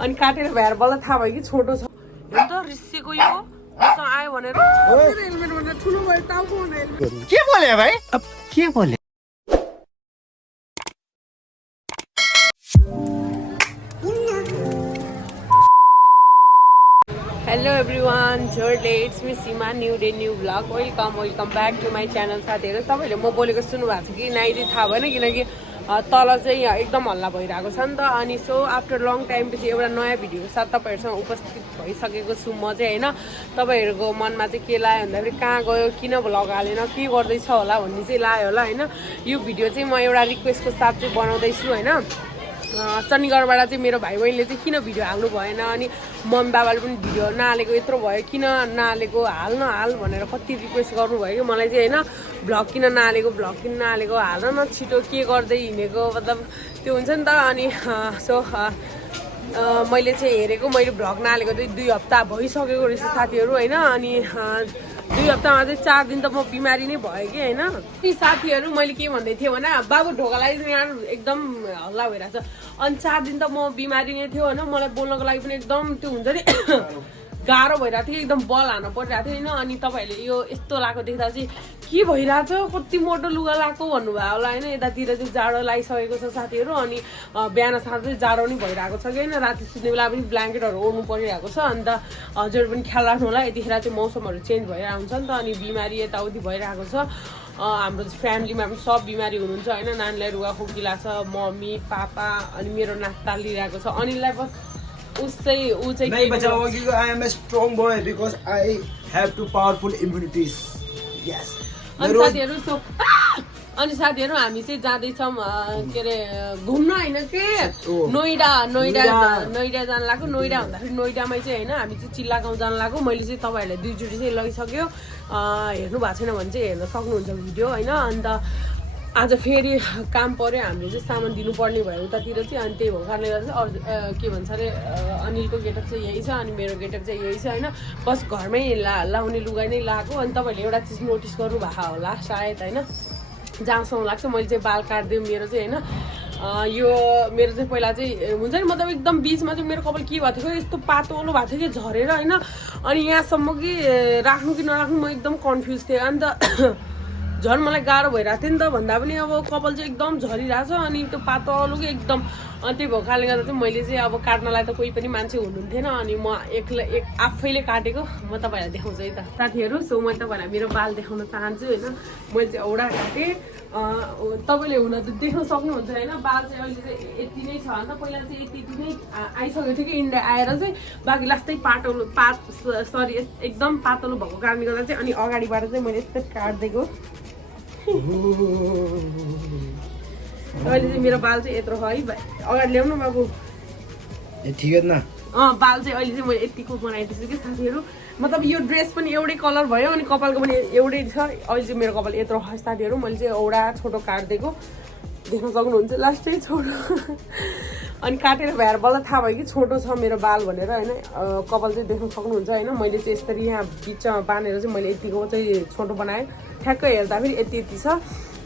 अनि काटेर भ्याएर बल्ल थाहा भयो कि छोटो छ। हेर्नु त रिसेको यो मसँग आयो भनेर हेलमेट भनेर ठुलो भयो टाउको भनेर के बोले भाइ अब के बोले। हेलो एभ्रिवान, जोरले it's me Seema, new day new blog. Welcome back to my channel. साथीहरू तपाईँहरूले म बोलेको सुन्नुभएको छ कि नाइजी थाहा भएन, किनकि तल चाहिँ एकदम हल्ला भइरहेको छ नि त। अनि सो आफ्टर लङ टाइमपछि एउटा नयाँ भिडियोको साथ तपाईँहरूसँग उपस्थित भइसकेको छु म चाहिँ होइन। तपाईँहरूको मनमा चाहिँ के लाग्यो भन्दाखेरि कहाँ गयो, किन भ्लग हालेन, के गर्दैछ होला भन्ने चाहिँ लाग्यो होला होइन। यो भिडियो चाहिँ म एउटा रिक्वेस्टको साथ चाहिँ बनाउँदैछु होइन। चण्डीगढबाट चाहिँ मेरो भाइ बहिनीले चाहिँ किन भिडियो हाल्नु भएन, अनि मम्मी बाबाले पनि भिडियो नहालेको यत्रो भयो, किन नहालेको, हाल भनेर कति रिक्वेस्ट गर्नुभयो कि मलाई चाहिँ होइन। भ्लग किन नहालेको हाल न छिटो, के गर्दै हिँडेको, मतलब त्यो हुन्छ नि त। अनि सो मैले चाहिँ हेरेको, मैले भ्लग नहालेको चाहिँ 2 हप्ता भइसकेको रहेछ साथीहरू होइन। अनि 2 हप्तामा चाहिँ 4 दिन त म बिमारी नै भयो कि होइन। ती साथीहरू मैले के भन्दै थिएँ भने बाबु ढोकालाई यहाँ एकदम हल्ला भइरहेछ। अनि 4 दिन त म बिमारी नै थियो होइन। मलाई बोल्नको लागि पनि एकदम त्यो हुन्छ नि गाह्रो भइरहेको थियो, एकदम बल हान्न परिरहेको थियो होइन। अनि तपाईँहरूले यो यस्तो लगाएको देख्दा चाहिँ के भइरहेछ, कति मोटो लुगा लगाएको भन्नुभयो होला होइन। यतातिर चाहिँ जाडो लागिसकेको छ साथीहरू। अनि बिहान साँझ चाहिँ जाडो नै भइरहेको छ कि होइन। राति सुत्ने बेला पनि ब्ल्याङ्केटहरू ओढ्नु परिरहेको छ। अन्त हजुर पनि ख्याल राख्नु होला, यतिखेर चाहिँ मौसमहरू चेन्ज भइरहेको हुन्छ नि त। अनि बिमारी यताउति भइरहेको छ। हाम्रो फ्यामिलीमा पनि सब बिमारी हुनुहुन्छ होइन। नानीलाई रुगा खोकी लाग्छ, मम्मी पापा, अनि मेरो नाता लिइरहेको छ। अनिललाई बस ऊ चाहिँ नहीं बचाओगी। I am a strong boy because I have two powerful immunities. Yes. अनि साथीहरू हामी चाहिँ जाँदैछौँ के अरे घुम्न होइन के, नोइडा जान लाग्यो। नोइडा भन्दाखेरि नोइडामै चाहिँ होइन, हामी चाहिँ चिल्ला गाउँ जान लाग्यो। मैले चाहिँ तपाईँहरूलाई 2 चोटि चाहिँ लगिसक्यो, हेर्नु भएको छैन भने चाहिँ हेर्न सक्नुहुन्छ भिडियो होइन। अन्त आज फेरि काम पर्यो, हामीले चाहिँ सामान दिनुपर्ने भयो उतातिर चाहिँ। अनि त्यही भएको कारणले गर्दा चाहिँ के भन्छ अरे अनिलको गेटअप चाहिँ यही छ, अनि मेरो गेटअप चाहिँ यही छ होइन। बस घरमै लाउने लुगा नै लगाएको। अनि तपाईँहरूले एउटा चिज नोटिस गर्नुभएको होला सायद होइन, जहाँसम्म लाग्छ मैले चाहिँ बाल काट्दिउँ मेरो चाहिँ होइन। यो मेरो चाहिँ पहिला चाहिँ हुन्छ नि, मतलब एकदम बिचमा चाहिँ मेरो कपाल के भएको थियो, यस्तो पातलो भएको थियो कि झरेर होइन। अनि यहाँसम्म कि राख्नु कि नराख्नु म एकदम कन्फ्युज थिएँ। अन्त झन् मलाई गाह्रो भइरहेको थियो नि त, भन्दा पनि अब कपाल चाहिँ एकदम झरिरहेको छ। अनि त्यो पातलो कि एकदम, त्यही भएको कारणले गर्दा चाहिँ मैले चाहिँ अब काट्नलाई त कोही पनि मान्छे हुनुहुन्थेन। अनि म आफैले काटेको, म तपाईँहरूलाई देखाउँछु है त साथीहरू। सो म तपाईँहरूलाई मेरो बाल देखाउन चाहन्छु होइन। मैले चाहिँ औडा काटेँ, तपाईँले हुन त देख्न सक्नुहुन्छ होइन। बाल चाहिँ अहिले चाहिँ यति नै छ अन्त, पहिला चाहिँ यति नै आइसकेको थियो कि इन्डिया आएर चाहिँ, बाँकी लास्टै एकदम पातलो भएको कारणले गर्दा चाहिँ। अनि अगाडिबाट चाहिँ मैले यस्तै काटिदिएको। अहिले चाहिँ मेरो बाल चाहिँ यत्रो है, अगाडि ल्याउनु बाबु, ठीक है ना। बाल चाहिँ अहिले चाहिँ मैले यतिको बनाइदिन्छु कि साथीहरू। मतलब यो ड्रेस पनि एउटै कलर भयो, अनि कपालको पनि एउटै छ। अहिले चाहिँ मेरो कपाल यत्रो है साथीहरू। मैले चाहिँ एउटा छोटो काटिदिएको, देख्न सक्नुहुन्छ लास्टै छोटो। अनि काटेर भ्याएर बल्ल थाहा भयो कि छोटो छ मेरो बाल भनेर होइन। कपाल चाहिँ देख्न सक्नुहुन्छ होइन। मैले चाहिँ यसरी यहाँ बिचमा बाँधेर चाहिँ मैले यतिको चाहिँ छोटो बनाएँ। ठ्याक्कै हेर्दा फेरि यति छ।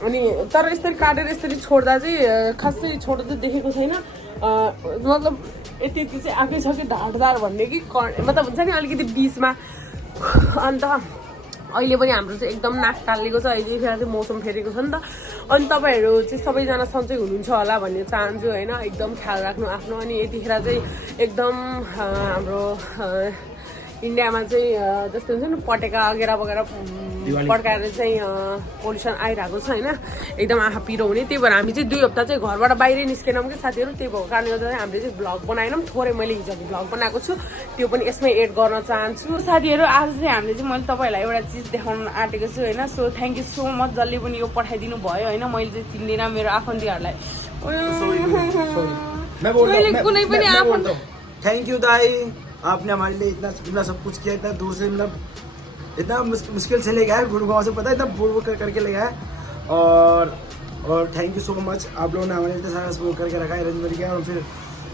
अनि तर यसरी काटेर यसरी छोड्दा चाहिँ खासै छोटो चाहिँ देखेको छैन। मतलब यति चाहिँ आफै छ कि धारदार भन्ने कि मतलब हुन्छ नि अलिकति बिचमा। अन्त अहिले पनि हाम्रो चाहिँ एकदम नाक टालिएको छ, यतिखेर चाहिँ मौसम फेरेको छ नि त। अनि तपाईँहरू चाहिँ सबैजना सन्चै हुनुहुन्छ होला भन्ने चाहन्छु होइन। एकदम ख्याल राख्नु आफ्नो। अनि यतिखेर चाहिँ एकदम हाम्रो इन्डियामा चाहिँ जस्तो हुन्छ नि पटेका वगेरा पड्काएर चाहिँ पोल्युसन आइरहेको छ होइन। एकदम आँखा पिरो हुने। त्यही भएर हामी चाहिँ 2 हप्ता चाहिँ घरबाट बाहिरै निस्केनौँ कि साथीहरू। त्यही भएको कारणले गर्दा हामीले चाहिँ भ्लग बनाएनौँ। थोरै मैले हिजो भ्लग बनाएको छु, त्यो पनि यसमै एड गर्न चाहन्छु साथीहरू। आज चाहिँ हामीले चाहिँ मैले तपाईँहरूलाई एउटा चिज देखाउन आँटेको छु होइन। So thank you so much जसले पनि यो पठाइदिनु भयो होइन। मैले चाहिँ चिन्दिनँ मेरो आफन्तीहरूलाई, कुनै पनि आफन्त। थैंक यू दाई, आपने हमारे लिए इतना सब कुछ किया, इतना दूर से मतलब इतना मुश्किल से ले गया है गुड़गांव से, पता है इतना बुड़ करके ले गया है। और थैंक यू सो मच, आप लोगों ने हमारे इतना सारा सपोर्ट करके रखा है, अरेंज किया। और फिर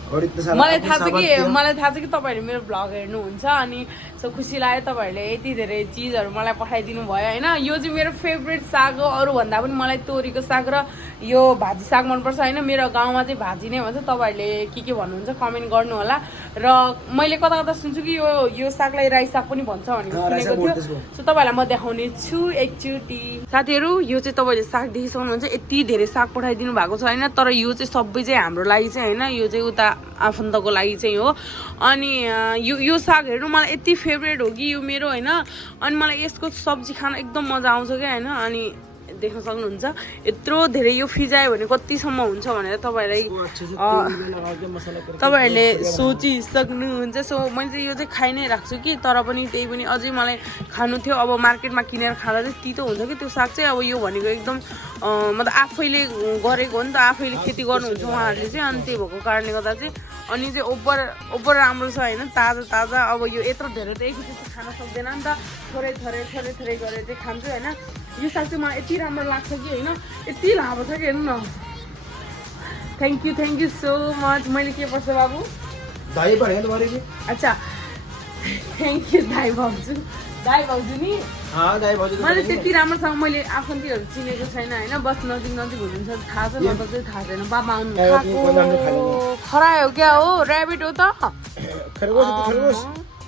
और इतना सारा मलाई आपने थाहा छ सामान कि किया। मलाई थाहा छ कि तपाईँहरूले मेरो भ्लग हेर्नुहुन्छ अनि सो खुसी लाग्यो तपाईँहरूले यति धेरै चिजहरू मलाई पठाइदिनु भयो होइन। यो चाहिँ मेरो फेभरेट साग हो, अरूभन्दा पनि मलाई तोरीको साग र यो भाजी साग मनपर्छ होइन। मेरो गाउँमा चाहिँ भाजी नै भन्छ, तपाईँहरूले के भन्नुहुन्छ कमेन्ट गर्नु होला। र मैले कता कता सुन्छु कि यो सागलाई राई साग पनि भन्छ भनेको सुनेको थियो। सो तपाईँहरूलाई म देखाउने छु एकचोटि। साथीहरू यो चाहिँ तपाईँले साग देखिसक्नुहुन्छ, यति धेरै साग पठाइदिनु भएको छ होइन। तर यो चाहिँ सबै चाहिँ हाम्रो लागि चाहिँ होइन, यो चाहिँ उता आफन्तको लागि चाहिँ हो। अनि यो साग हेर्नु मलाई यति फेभरेट हो कि यो मेरो होइन। अनि मलाई यसको सब्जी खान एकदम मजा आउँछ क्या होइन। अनि देख्न सक्नुहुन्छ यत्रो धेरै यो फिजायो भने कतिसम्म हुन्छ भनेर तपाईँहरूले सोचिसक्नुहुन्छ। सो मैले चाहिँ यो चाहिँ खाइ नै राख्छु कि, तर पनि त्यही पनि अझै मलाई खानु थियो। अब मार्केटमा किनेर खाँदा चाहिँ तितो हुन्छ कि त्यो साग चाहिँ। अब यो भनेको एकदम मतलब आफैले गरेको हो नि त, आफैले खेती गर्नुहुन्छ उहाँहरूले चाहिँ। अनि त्यही भएको कारणले गर्दा चाहिँ अनि चाहिँ ओभर राम्रो छ होइन, ताजा ताजा। अब यो यत्रो धेरै त एकैचोटि खान सक्दैन नि त, थोरै थोरै गरेर चाहिँ खान्छु होइन। यो साग चाहिँ मलाई यति राम्रो लाग्छ कि होइन, यति लामो छ कि हेर्नु न। Thank you so much. मैले के पर्छ बाबु? दाई पढेँ तुम्हारी की? अच्छा थ्याङ्क यू दाई भाउजू नि। दाई भाउजू मैले त्यति राम्रोसँग मैले आफन्तीहरू चिनेको छैन होइन। बस नजिक हुनुहुन्छ थाहा छ, नत्र चाहिँ थाहा छैन। बाबा आउनु खरायो क्या हो, ऱ्याबिट हो त।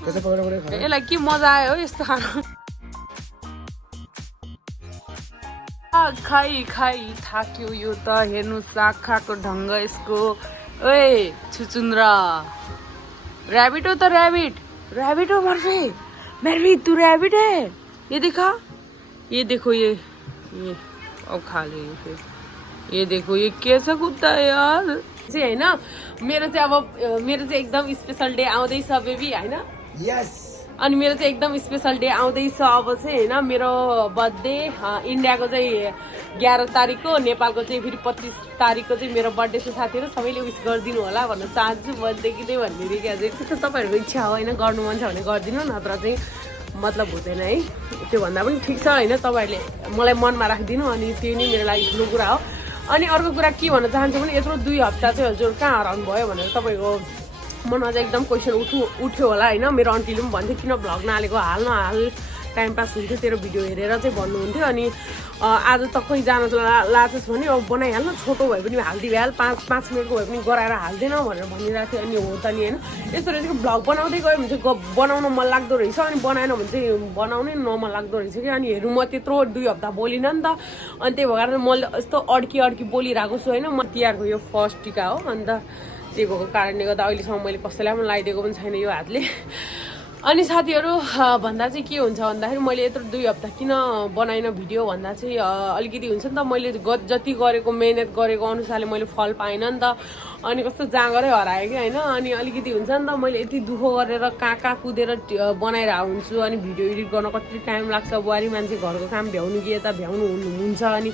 यसलाई के मजा आयो हो यस्तो खानु। खाइ थाक्यो यो त। हेर्नु साग खाएको ढङ्ग यसको। ओए छुचुन्द्रा, रैबिट हो तो रैबिट हो मर्फी, मेरी तू रैबिट है। ये दिखा, ये देखो, ये अब खा ले फिर। ये देखो ये कैसा कुत्ता है यार चाहिँ हैन। मेरो चाहिँ अब मेरो चाहिँ एकदम स्पेशल डे आउँदैछ बेबी हैन। यस। अनि मेरो चाहिँ एकदम स्पेशल डे आउँदैछ अब चाहिँ हैन। मेरो बर्थडे इन्डियाको चाहिँ 11 तारिकको, नेपालको चाहिँ फेरि 25 तारिकको चाहिँ मेरो बर्थडे छ। साथीहरु सबैले विश गरिदिनु होला भन्न चाहन्छु। बर्थडे कि नै भन्ने क्या चाहिँ त्यो तपाईहरुको इच्छा हो हैन, गर्नु मन छ भने गरिदिनु, नत्र चाहिँ मतलब हुँदैन है। त्यो भन्दा पनि ठिक छ हैन, तपाईहरुले मलाई मनमा राखिदिनु। अनि त्यो नै मेरो लागि ठुलो कुरा हो। अनि अर्को कुरा के भन्न चाहन्छु भने यत्रो 2 हप्ता चाहिँ हजुर कहाँ हराउनु भयो भनेर तपाईको मनमा चाहिँ एकदम क्वेसन उठ्यो होला हैन। मेरो आन्टीले पनि भन्थे किन भ्लग नहालेको, हाल टाइम पास हुन्थ्यो तेरो भिडियो हेरेर चाहिँ भन्नुहुन्थ्यो। अनि आज त कहीँ जान लाछस् भने अब बनाइहाल्नु, छोटो भए पनि हालिदिइहाल, 5 मिनटको भए पनि गराएर हाल्दैन भनेर भनिरहेको थियो। अनि हो त नि हैन, यस्तो रहेछ कि भ्लग बनाउँदै गयो भने चाहिँ बनाउन मन लाग्दो रहेछ, अनि बनाएन भने चाहिँ बनाउनै नमन लाग्दो रहेछ कि। अनि हेर्नु म त्यत्रो 2 हप्ता बोलिनँ नि त, अनि त्यही भएर मैले यस्तो अड्की बोलिरहेको छु होइन। म तिहारको यो फर्स्ट टिका हो, अन्त त्यही भएको कारणले गर्दा अहिलेसम्म मैले कसैलाई पनि लगाइदिएको पनि छैन यो हातले। अनि साथीहरू भन्दा चाहिँ के हुन्छ भन्दाखेरि मैले यत्रो 2 हप्ता किन बनाइन भिडियो भन्दा चाहिँ अलिकति हुन्छ नि त, मैले जति गरेको मेहनत गरेको अनुसारले मैले फल पाइनँ नि त। अनि कस्तो जाँगरै हरायो कि होइन। अनि अलिकति हुन्छ नि त, मैले यति दुःख गरेर कहाँ कुदेर बनाइरहेको हुन्छु। अनि भिडियो एडिट गर्न कति टाइम लाग्छ, बुहारी मान्छे घरको काम भ्याउनु कि यता भ्याउनु हुन्छ। अनि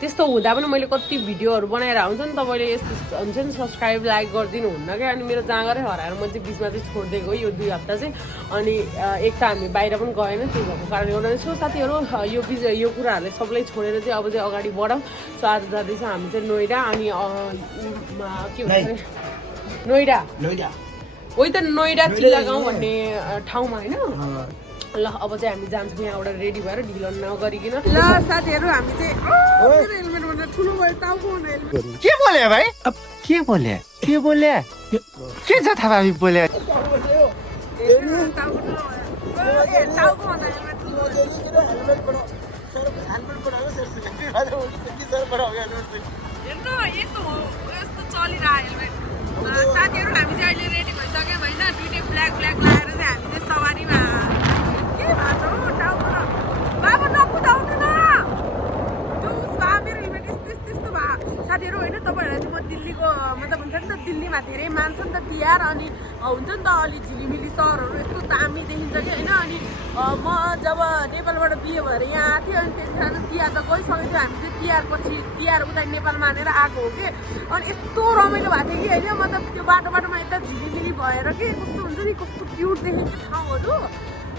त्यस्तो हुँदा पनि मैले कति भिडियोहरू बनाएर हुन्छ नि, तपाईँले यस्तो हुन्छ नि सब्सक्राइब लाइक गरिदिनु हुन्न क्या। अनि मेरो जाँगरै हराएर म चाहिँ बिचमा चाहिँ छोड्दै गएँ यो 2 हप्ता चाहिँ। अनि एक त हामी बाहिर पनि गएन, त्यही भएको कारणले गर्दा सो साथीहरू यो कुराहरूले सबलाई छोडेर चाहिँ अब चाहिँ अगाडि बढौँ। सो आज जाँदैछ हामी चाहिँ नोइडा। अनि के भन्छ नोइडा वही त नोइडा चिल्ला गाउँ भन्ने ठाउँमा होइन। ल अब चाहिँ हामी जान्छौँ यहाँबाट रेडी भएर, ढिलो नगरिकन। ल साथीहरू हामी चाहिँ हेलमेट भनेर ठुलो भयो टाउको के बोले भाइ? अब के बोले के छ थाहा हामी बोले? साथीहरू हामी चाहिँ अहिले रेडी भइसक्यौँ होइन। 2टै ब्ल्याक लगाएर चाहिँ हामी चाहिँ सवारीमा के भएको हो टाउको बाबु नकुदाउनु न, जुस भा मेरो हेलमेट यस्तो भा। साथीहरू होइन तपाईँहरूलाई चाहिँ म दिल्लीको मतलब हुन्छ नि त, दिल्लीमा धेरै मान्छ नि त तिहार। अनि हुन्छ नि त अलि झिलिमिली सहरहरू यस्तो दामी देखिन्छ कि होइन। अनि म जब नेपालबाट बिहे भएर यहाँ आएको थिएँ, अनि त्यतिखेर तिहार त गइसकेको थियो, हामी चाहिँ तिहार उता नेपाल मानेर आएको हो कि। अनि यस्तो रमाइलो भएको थियो कि होइन, मतलब त्यो बाटोमा यता झिलिमिली भएर के कस्तो हुन्छ नि, कस्तो क्युट देखेको ठाउँहरू,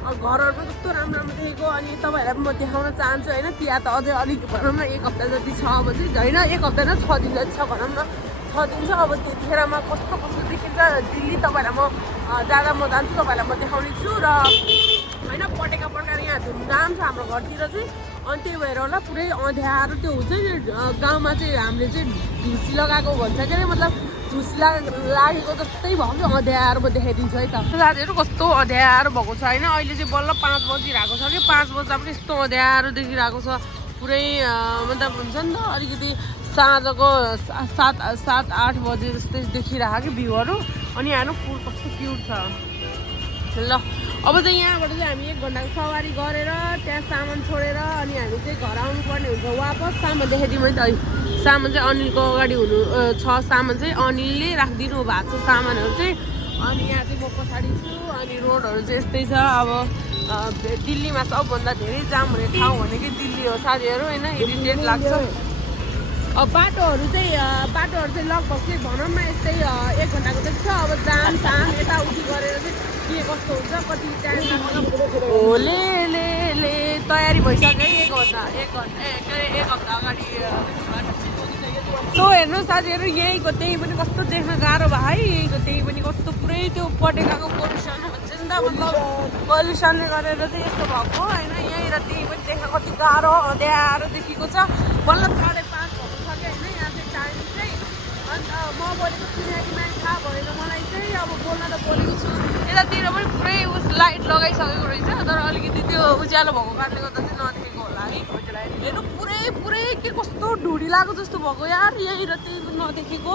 घरहरू पनि कस्तो राम्रो देखेको। अनि तपाईँहरूलाई पनि म देखाउन चाहन्छु होइन। तिहार त अझै अलिक भनौँ न 1 हप्ता जति छ अब चाहिँ होइन, 1 हप्ता न 6 दिन जति छ भनौँ न। 6 दिन छ। अब त्यतिखेरमा कस्तो कस्तो देखिन्छ दिल्ली तपाईँलाई म जाँदा म जान्छु तपाईँलाई म देखाउने छु र होइन पटेका पड्काएर यहाँ धुमधाम छ हाम्रो घरतिर चाहिँ अनि त्यही भएर होला पुरै अँध्यारो त्यो हुन्छ नि गाउँमा चाहिँ हामीले चाहिँ ढुसी लगाएको भन्छ के अरे मतलब ढुसी लागेको जस्तै भयो कि अँध्यारो म देखाइदिन्छु है त साथीहरू कस्तो अँध्यारो भएको छ होइन अहिले चाहिँ बल्ल 5 बजिरहेको छ कि 5 बज्दा पनि यस्तो अँध्यारो देखिरहेको छ पुरै मतलब हुन्छ नि त अलिकति साँझको 7-8 बजे जस्तै देखिरहेको कि भ्यूहरू अनि हेर्नु फुल कस्तो क्युट छ ल अब चाहिँ यहाँबाट चाहिँ हामी 1 घन्टाको सवारी गरेर त्यहाँ सामान छोडेर अनि हामी चाहिँ घर आउनुपर्ने हुन्छ वापस सामान देखाइदिउँ है त सामान चाहिँ अनिलको अगाडि हुनु छ सामान चाहिँ अनिलले राखिदिनु भएको छ सामानहरू चाहिँ अनि यहाँ चाहिँ म पछाडि छु अनि रोडहरू चाहिँ यस्तै छ अब दिल्लीमा सबभन्दा धेरै जाम हुने ठाउँ भनेकै दिल्ली हो साथीहरू होइन इरिटेट लाग्छ अब बाटोहरू चाहिँ लगभग चाहिँ भनौँ न यस्तै 1 घन्टाको जति छ अब जाम यताउति गरेर चाहिँ के कस्तो हुन्छ कति टाइम लाग्छ होले ले तयारी भइसक्यो है 1 हप्ता अगाडि त्यो हेर्नु साथीहरू यहीँको त्यही पनि कस्तो देख्न गाह्रो भयो है यहीँको त्यही पनि कस्तो पुरै त्यो पटेकाको पोल्युसन भन्छ नि त मतलब पोल्युसनले गरेर चाहिँ यस्तो भएको होइन यहीँ र त्यही पनि देख्न कति गाह्रो अँध्यारो देखिएको छ बल्ल 5:30 भएको छ कि होइन यहाँ चाहिँ टाइम चाहिँ अन्त म बोलेको सुने कि मैले थाहा भएन मलाई चाहिँ अब बोल्न त बोलेको छु यतातिर पनि पुरै लाइट लगाइसकेको रहेछ तर अलिकति त्यो उज्यालो भएको कारणले गर्दा चाहिँ नदेखेको होला है हेर्नु पुरै के कस्तो ढुडी लाग्यो जस्तो भएको यार यहीँ र त्यही पनि नदेखेको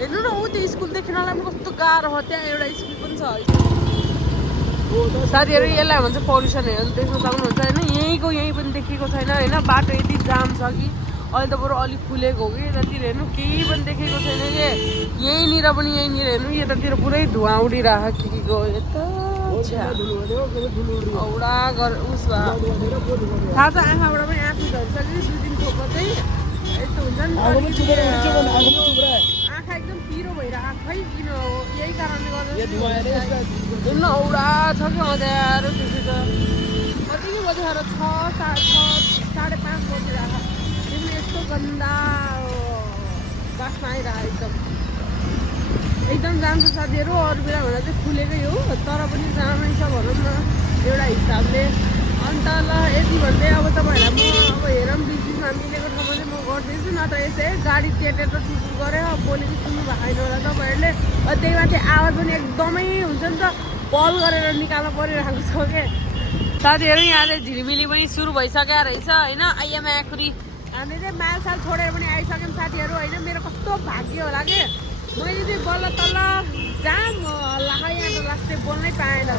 हेर्नु न ऊ त्यो स्कुल देख्नलाई पनि कस्तो गाह्रो हो त्यहाँ एउटा स्कुल पनि छ साथीहरू यसलाई भन्छ पोल्युसन हेर्नु देख्न सक्नुहुन्छ होइन यहीँ पनि देखेको छैन होइन बाटो यति जाम छ कि अहिले त बरु अलिक खुलेको हो कि यतातिर हेर्नु केही पनि देखेको छैन कि यहीँनिर हेर्नु यतातिर पुरै धुवा उडिरहेको केको यता औडा उस थाहा छ आँखाबाट पनि आँखी झर्छ कि 2 दिन खोप चाहिँ यस्तो हुन्छ नि आँखा एकदम पिरो भइरहेको खै किन हो यही कारणले गर्दा हेर्नु औडा छ कि अँध्यारो देखेछ कति बजीहरू 6-5 बजिरहेको यस्तो गन्दा बास्ना आइरहेको एकदम जाम छ साथीहरू अरू बेला भन्दा चाहिँ खुलेकै हो तर पनि जामै छ भनौँ न एउटा हिसाबले अन्त ल यति भन्दै अब तपाईँहरूलाई म अब हेरौँ बिचमा मिलेको ठाउँमा चाहिँ म गर्दैछु नत्र यसै गाडी टेटेर टुटुट गरेर बोलेको सुन्नु भएको छैन होला तपाईँहरूले त्यही माथि आवाज पनि एकदमै हुन्छ नि त पल गरेर निकाल्न परिरहेको छ क्या साथीहरू यहाँ चाहिँ झिलिमिली पनि सुरु भइसकेको रहेछ होइन आइएमा आखुरी हामी चाहिँ मालसाल छोडेर पनि आइसक्यौँ साथीहरू होइन मेरो कस्तो भाग्य होला कि मैले चाहिँ बल्ल तल्ल जाम हल्ला खै यहाँ त लास्टै बोल्नै पाएन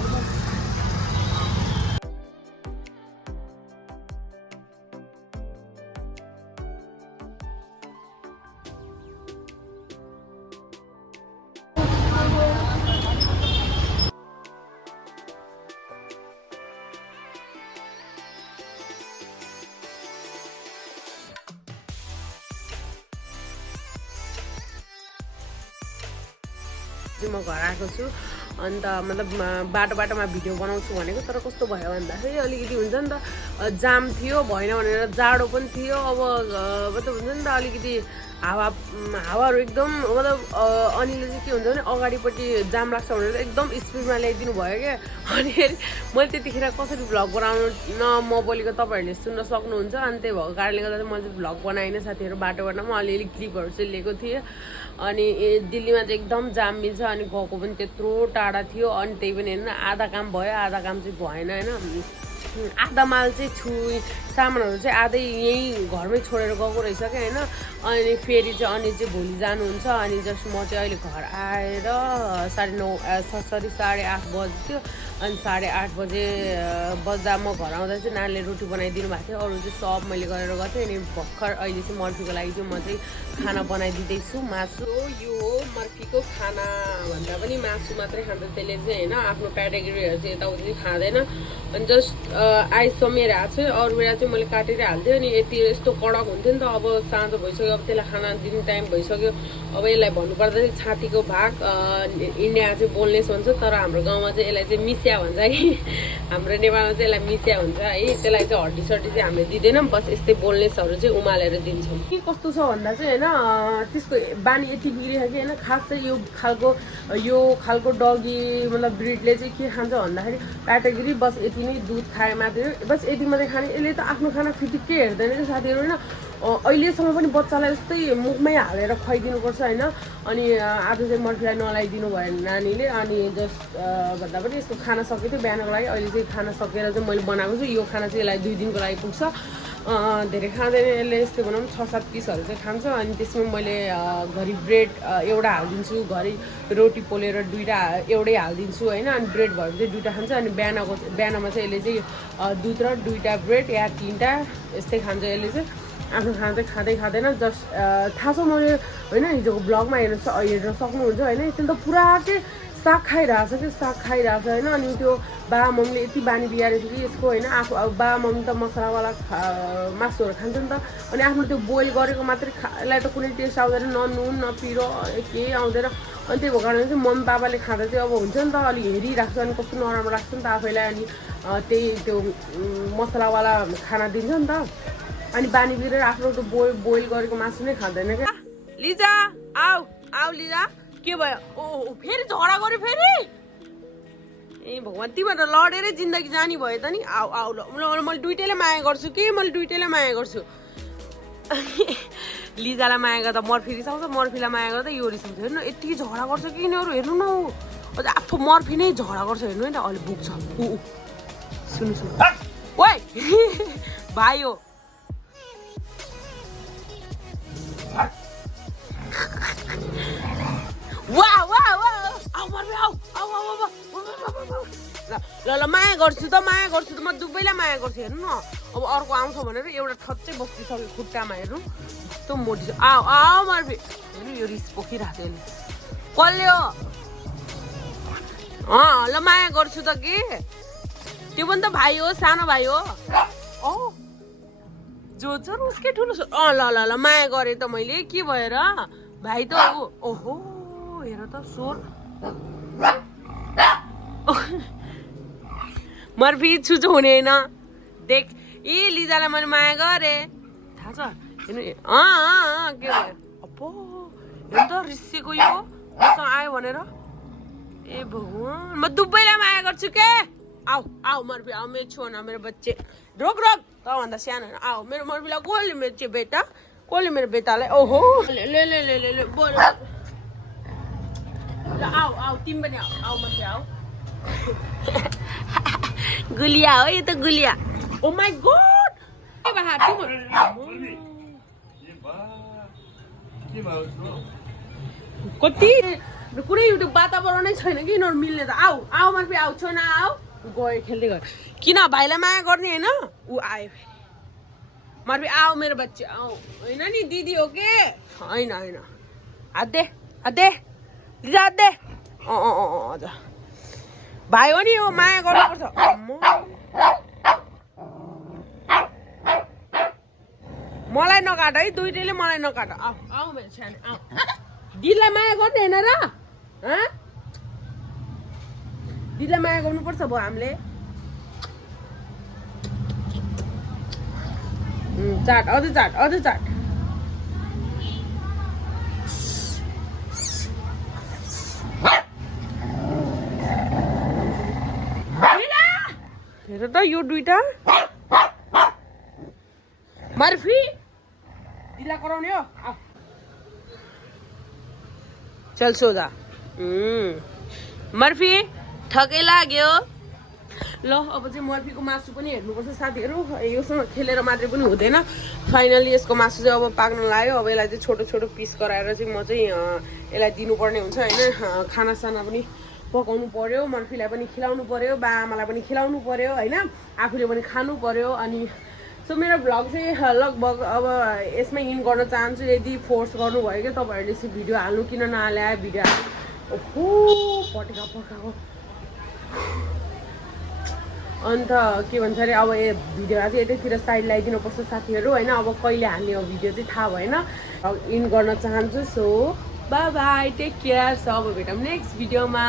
म घर आएको छु अन्त मतलब बाटोमा भिडियो बनाउँछु भनेको तर कस्तो भयो भन्दाखेरि अलिकति हुन्छ नि त जाम थियो भएन भनेर जाडो पनि थियो अब मतलब हुन्छ नि त अलिकति हावाहरू एकदम मतलब अनिले चाहिँ के हुन्छ भने अगाडिपट्टि जाम लाग्छ भनेर एकदम स्पिडमा ल्याइदिनु भयो क्या अनि मैले त्यतिखेर कसरी भ्लग बनाउनु न म बोलेको तपाईँहरूले सुन्न सक्नुहुन्छ अनि त्यही भएको कारणले गर्दा चाहिँ मैले भ्लग बनाइनँ साथीहरू बाटोबाट म अलिअलि क्लिपहरू चाहिँ लिएको थिएँ अनि दिल्लीमा चाहिँ एकदम जाम मिल्छ अनि गएको पनि त्यत्रो टाढा थियो अनि त्यही पनि हेर्नु आधा काम भयो आधा काम चाहिँ भएन होइन आधा माल चाहिँ सामानहरू चाहिँ आधै यहीँ घरमै छोडेर गएको रहेछ क्या होइन अनि फेरि चाहिँ अनि चाहिँ भोलि जानुहुन्छ अनि जस्ट म चाहिँ अहिले घर आएर 8:30 बज्थ्यो अनि 8:30 बजे बज्दा म घर आउँदा चाहिँ नानीले रोटी बनाइदिनु भएको थियो अरू चाहिँ सब मैले गरेर गएको थिएँ अनि भर्खर अहिले चाहिँ मर्फीको लागि चाहिँ म चाहिँ खाना बनाइदिँदैछु मासु यो हो मर्फीको खाना भन्दा पनि मासु मात्रै खान्छ त्यसले चाहिँ होइन आफ्नो क्याटेगोरीहरू चाहिँ यताउति खाँदैन अनि जस्ट आइसमेर आएको छ अरू बेला चाहिँ मैले काटेर हाल्थेँ अनि यति यस्तो कडक हुन्थ्यो नि त अब साँझो भइसक्यो अब त्यसलाई खाना दिने टाइम भइसक्यो अब यसलाई भन्नुपर्दा चाहिँ छातीको भाग इन्डिया चाहिँ बोल्नेस भन्छ तर हाम्रो गाउँमा चाहिँ यसलाई चाहिँ मिस्या भन्छ कि हाम्रो नेपालमा चाहिँ यसलाई मिस्या हुन्छ है त्यसलाई चाहिँ हड्डी सड्डी चाहिँ हामीले दिँदैनौँ बस यस्तै बोल्नेसहरू चाहिँ उमालेर दिन्छौँ के कस्तो छ भन्दा चाहिँ होइन त्यसको बानी यति बिग्रियो कि होइन खास चाहिँ यो खालको डगी मतलब ब्रिडले चाहिँ के खान्छ भन्दाखेरि क्याटेगोरी बस यति नै दुध खाए मात्रै बस यति मात्रै खाने यसले त आफ्नो खाना फिटिक्कै हेर्दैन कि साथीहरू होइन अहिलेसम्म पनि बच्चालाई जस्तै मुखमै हालेर खुवाइदिनुपर्छ होइन अनि आज चाहिँ मर्फीलाई नलाइदिनु भयो नानीले अनि जस्ट भन्दा पनि यसको खाना सकेको थियो बिहानको लागि अहिले चाहिँ खाना सकेर चाहिँ मैले बनाएको छु यो खाना चाहिँ यसलाई 2 दिनको लागि पुग्छ धेरै खाँदैन यसले यस्तै भनौँ 6-7 पिसहरू चाहिँ खान्छ अनि त्यसमा मैले घरि ब्रेड एउटा हालिदिन्छु घरि रोटी पोलेर एउटै हालिदिन्छु होइन अनि ब्रेड भयो भने चाहिँ 2टा खान्छ अनि बिहानमा चाहिँ यसले चाहिँ दुध र 2टा ब्रेड या 3टा यस्तै खान्छ यसले चाहिँ आफ्नो खाना चाहिँ खाँदैन जस्ट थाहा छ मैले होइन हिजोको ब्लगमा हेर्न सक्नुहुन्छ होइन त्यसले त पुरा चाहिँ साग खाइरहेछ कि होइन अनि त्यो बाबा मम्मीले यति बानी बिगारेको छ कि यसको होइन आफू अब बाबा मम्मी त मसलावाला मासुहरू खान्छ नि त अनि आफ्नो त्यो बोइल गरेको मात्रै यसलाई त कुनै टेस्ट आउँदैन न नुन न पिरो केही आउँदैन अनि त्यही भएको कारणले चाहिँ मम्मी बाबाले खाँदा चाहिँ अब हुन्छ नि त अलि हेरिराख्छ अनि कस्तो नराम्रो लाग्छ नि त आफैलाई अनि त्यही त्यो मसलावाला खाना दिन्छ नि त अनि बानी बिग्रेर आफ्नो त्यो बोइल गरेको मासु नै खाँदैन क्या लिजा आऊ लिजा के भयो ओ फेरि झगडा गर्यो फेरि ए भगवान् तिमीहरू लडेरै जिन्दगी जानी भयो त नि आऊ ल मैले 2टैलाई माया गर्छु लिजालाई माया गर्दा मर्फी रिसाउँछ मर्फीलाई माया गर्दा यो रिसाउँछ हेर्नु यति झगडा गर्छ कि यिनीहरू हेर्नु न अझ आफू मर्फी नै झगडा गर्छ हेर्नु है त अहिले पुग्छ सुन्नु ओइ भाइ हो ल माया गर्छु त म दुबैलाई माया गर्छु हेर्नु न अब अर्को आउँछ भनेर एउटा ठच्चै बस्दिसक्यो खुट्टामा हेर्नु यस्तो मोटी छ आऊ मर्फी हेर्नु यो रिस पोखिरहेको छ यसले कसले हो ल माया गर्छु त के त्यो पनि त भाइ हो सानो भाइ हो जो उसकै ठुलो ल माया गरेँ त मैले के भएर भाइ त ओहो हेर त स्वर मर्फी छुचो हुने होइन देख लिजालाई मैले माया गरेँ थाहा छ हेर्नु के भयो अप्पो हेर्नु त रिसेको यो मसँग आयो भनेर ए भगवान् म दुबैलाई माया गर्छु के आऊ मर्फी आऊ मेरो छोना मेरो बच्चे रोक तँभन्दा सानो आऊ मेरो मर्फीलाई कसले मेरो चाहिँ बेटा कसले मेरो बेटालाई ओहो ले बोल आऊ तिमी पनि आऊ मर्फी आऊ गुलिया हो यो त गुलिया ओ माई गॉड के कति कुनै युट्युब वातावरणै छैन कि यिनीहरू मिल्ने त आऊ मर्फी आऊ छोना आऊ गयो खेल्दै गयो किन भाइलाई माया गर्ने होइन ऊ आयो फेरि मर्फी आऊ मेरो बच्चे आऊ होइन नि दिदी हो के होइन हात दे लिजा हात दे हजुर भाइ हो नि हो माया गर्नुपर्छ मलाई नकाट है 2टैले मलाई नकाट आऊ मेरो सानो आऊ दिदीलाई माया गर्ने होइन र दिदीलाई माया गर्नुपर्छ भयो हामीले चाट अझ चाट हेर त यो 2टा मर्फी दिदीलाई कराउने हो चल सोधा मर्फी ठकै लाग्यो ल अब चाहिँ मर्फीको मासु पनि हेर्नुपर्छ साथीहरू योसँग खेलेर मात्रै पनि हुँदैन फाइनली यसको मासु चाहिँ अब पाक्न लाग्यो अब यसलाई चाहिँ छोटो पिस गराएर चाहिँ म चाहिँ यसलाई दिनुपर्ने हुन्छ होइन खानासाना पनि पकाउनु पर्यो मर्फीलाई पनि खिलाउनु पर्यो आमालाई पनि खिलाउनु पर्यो होइन आफूले पनि खानु पर्यो अनि सो मेरो भ्लग चाहिँ लगभग अब यसमै इन गर्न चाहन्छु यदि फोर्स गर्नुभयो कि तपाईँहरूले चाहिँ भिडियो हाल्नु किन नहाले भिडियो हाल्नु ओहो पटेका पकाएको अन्त के भन्छ अरे अब भिडियोमा चाहिँ यतैतिर साइड लगाइदिनुपर्छ साथीहरू होइन अब कहिले हाल्ने हो भिडियो चाहिँ थाहा भएन इन गर्न चाहन्छु so bye bye take care अब भेटौँ नेक्स्ट भिडियोमा